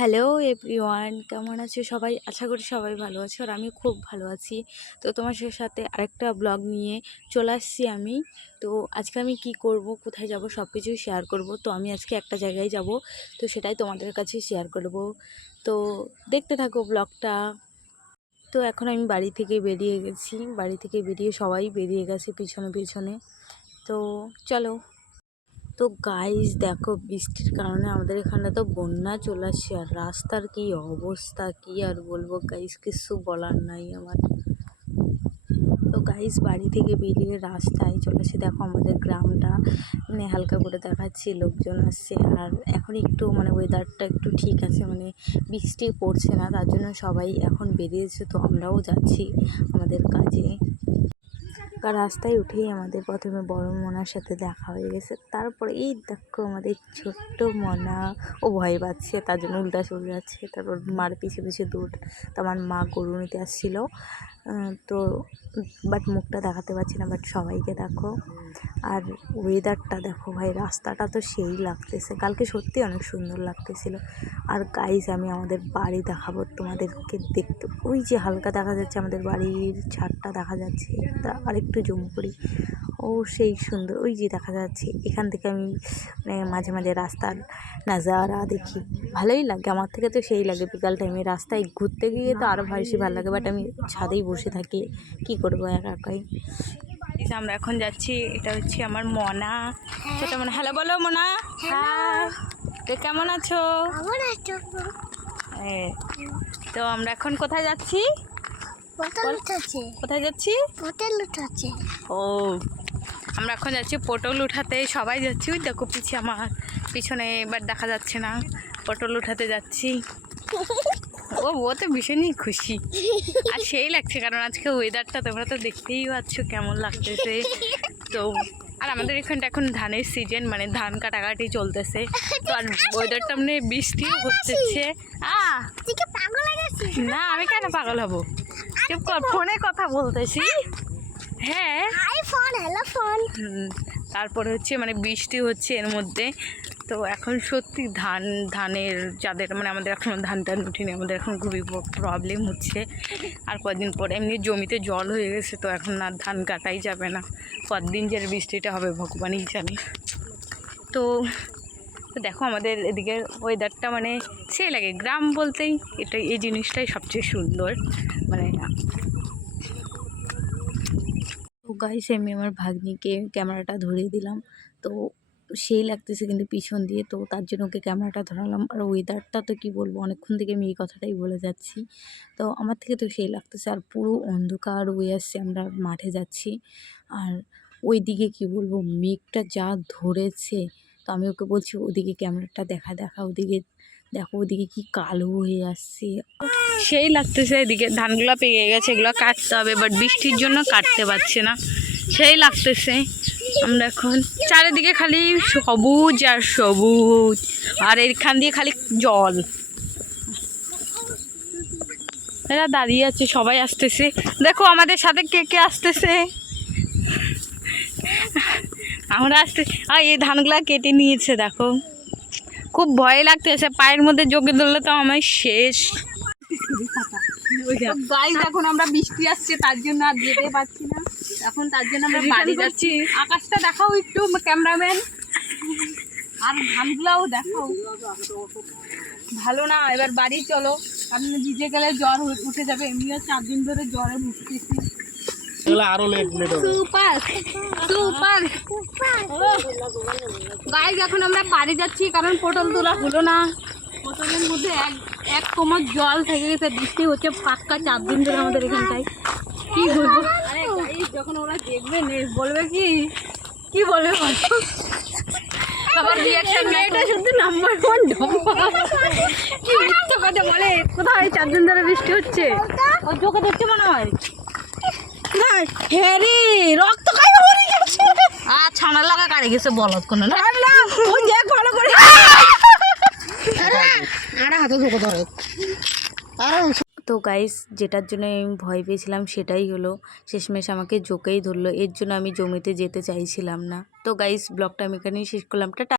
Hello everyone, কেমন আছো সবাই? আশা করি সবাই ভালো আছো আর আমি খুব ভালো আছি। তো তোমাদের সাথে আরেকটা ব্লগ নিয়ে চলে আসছি আমি। তো আজকে আমি কি করব, কোথায় যাব, সব কিছুই শেয়ার করব। তো আমি আজকে একটা জায়গায় যাব, তো সেটাই তোমাদের কাছে শেয়ার করব। তো দেখতে থাকো ব্লগটা। তো এখন আমি বাড়ি থেকে বেরিয়ে গেছি, বাড়ি থেকে বেরিয়ে সবাই বেরিয়ে গেছে পিছনে পিছনে। তো চলো। তো গাইস দেখো, বৃষ্টির কারণে আমাদের এখানে তো বন্যা চলে আসছে আর রাস্তার কি অবস্থা, কি আর বলবো গাইস, কিছু বলার নাই আমার। তো গাইস বাড়ি থেকে বেরিয়ে রাস্তায় চলে আসে, দেখো আমাদের গ্রামটা মানে হালকা করে দেখাচ্ছি, লোকজন আসছে। আর এখন একটু মানে ওয়েদারটা একটু ঠিক আছে, মানে বৃষ্টি পড়ছে না, তার জন্য সবাই এখন বেরিয়েছে। তো আমরাও যাচ্ছি আমাদের কাজে। রাস্তায় উঠেই আমাদের প্রথমে বড় মনার সাথে দেখা হয়ে গেছে। তারপরে এই দেখো আমাদের ছোট্ট মনা, ও ভয় পাচ্ছে, তার জন্য উল্টা চলে যাচ্ছে। তারপর মার পিছে পিছে দৌড়। তো আমার মা গরু নিতে আসছিলো, তো বাট মুখটা দেখাতে পারছি না, বাট সবাইকে দেখো। আর ওয়েদারটা দেখো ভাই, রাস্তাটা তো সেই লাগতেছে, কালকে সত্যি অনেক সুন্দর লাগতেছিল। আর গাইস আমি আমাদের বাড়ি দেখাবো তোমাদেরকে, দেখতে ওই যে হালকা দেখা যাচ্ছে আমাদের বাড়ির ছাদটা দেখা যাচ্ছে। তা আরেকটু জুম করি, ও সেই সুন্দর ওই যে দেখা যাচ্ছে। এখান থেকে আমি মানে মাঝে মাঝে রাস্তার নাজারা দেখি, ভালোই লাগে আমার, থেকে তো সেই লাগে। বিকাল টাইমে রাস্তায় ঘুরতে গিয়ে তো আরও বেশি ভালো লাগে, বাট আমি ছাদেই বসে থাকি, কি করবো একা একাই। আমরা এখন যাচ্ছি, এটা হচ্ছে আমার মনা, সেটা মানে হ্যালো বলো মনা। হ্যাঁ, তো কেমন আছো? তো আমরা এখন কোথায় যাচ্ছি? কোথায় যাচ্ছি? ও, আমরা এখন যাচ্ছি পটল উঠাতে, সবাই যাচ্ছি। ওই দেখো পিছিয়ে আমার পিছনে এবার দেখা যাচ্ছে না, পটল উঠাতে যাচ্ছি। ও তো ভীষণই খুশি আর সেই লাগছে, কারণ আজকে ওয়েদারটা তোমরা তো দেখতেই পাচ্ছ কেমন লাগতেছে। তো আর আমাদের এখানটা এখন ধানের সিজন, মানে ধান কাটাকাটি চলতেছে। তো আর ওয়েদারটা মানে বৃষ্টিও হচ্ছে। না আমি কেন পাগল হব, চুপ কর, ফোনে কথা বলতেছি। হ্যাঁ তারপরে হচ্ছে মানে বৃষ্টি হচ্ছে এর মধ্যে। তো এখন সত্যি ধানের যাদের মানে আমাদের এখন ধান উঠিনি, আমাদের এখন খুবই প্রবলেম হচ্ছে। আর কদিন পরে এমনি জমিতে জল হয়ে গেছে, তো এখন আর ধান কাটাই যাবে না। কদিন যে বৃষ্টিটা হবে ভগবানই জানে। তো দেখো আমাদের এদিকে ওয়েদারটা মানে সেই লাগে, গ্রাম বলতেই এটা, এই জিনিসটাই সবচেয়ে সুন্দর মানে। তো গাইস আমি আমার ভাগ্নিকে ক্যামেরাটা ধরিয়ে দিলাম, তো সেই লাগতেছে কিন্তু পিছন দিয়ে, তো তার জন্য ওকে ক্যামেরাটা ধরালাম। আর ওয়েদারটা তো কী বলবো, অনেকক্ষণ থেকে আমি এই কথাটাই বলে যাচ্ছি। তো আমার থেকে তো সেই লাগতেছে, আর পুরো অন্ধকার হয়ে আসছে, আমরা মাঠে যাচ্ছি। আর ওইদিকে কি বলবো, মেঘটা যা ধরেছে। তো আমি ওকে বলছি ওদিকে ক্যামেরাটা দেখা ওদিকে দেখো, ওদিকে কি কালো হয়ে আসছে, সেই লাগতেছে। এদিকে ধানগুলো পেকে গেছে, এগুলো কাটতে হবে, বাট বৃষ্টির জন্য কাটতে পারছে না, সেই লাগতেছে। আমরা এখন চারিদিকে খালি সবুজ আর সবুজ, আর এখান দিয়ে খালি জল। এরা দাঁড়িয়ে আছে, সবাই আসতেছে, দেখো আমাদের সাথে কে কে আসতেছে। আমরা আসতে, আর এই ধানগুলা কেটে নিয়েছে দেখো, খুব ভয় লাগতেছে, পায়ের মধ্যে জোকে ধরলে তো আমার শেষ। এখন আমরা বৃষ্টি আসছে তার জন্য আর যেতে পারছি না, এখন তার জন্য আমরা বাড়ি যাচ্ছি। আকাশটা দেখাও একটু ক্যামেরাম্যান, আর ধানগুলাও দেখাও, ভালো না। এবার বাড়ি চলো, কারণ ভিজে গেলে জ্বর উঠে যাবে, এমনিও 4 দিন ধরে জ্বরে ভুগতেছি। গাইস এখন আমরা বাড়ি যাচ্ছি, কারণ পটল তোলা হলো না, পটলের মধ্যে এক কোমর জল থেকে গেছে, বৃষ্টি হচ্ছে পাক্কা 4 দিন ধরে আমাদের এখানটায়। কি বলবো, যখন ওরা দেখবে বলবে কি বলবে, মেয়েটা শুধু নাম্বার 1 কি মিথ্যে কথা বলে, কোথায় 4 দিন ধরে বৃষ্টি হচ্ছে, ওর চোখে দেখছে মনে হয়। রক্ত আর ছানা লাগা কাটে গেছে, বলত কোনো না ভালো করে তো গাইস যেটার জন্য আমি ভয় পেয়েছিলাম সেটাই হলো, শেষমেশ আমাকে জোকেই ধরলো, এর জন্য আমি জমিতে যেতে চাইছিলাম না। তো গাইস ব্লগটা আমি এখানেই শেষ করলাম, টাটা।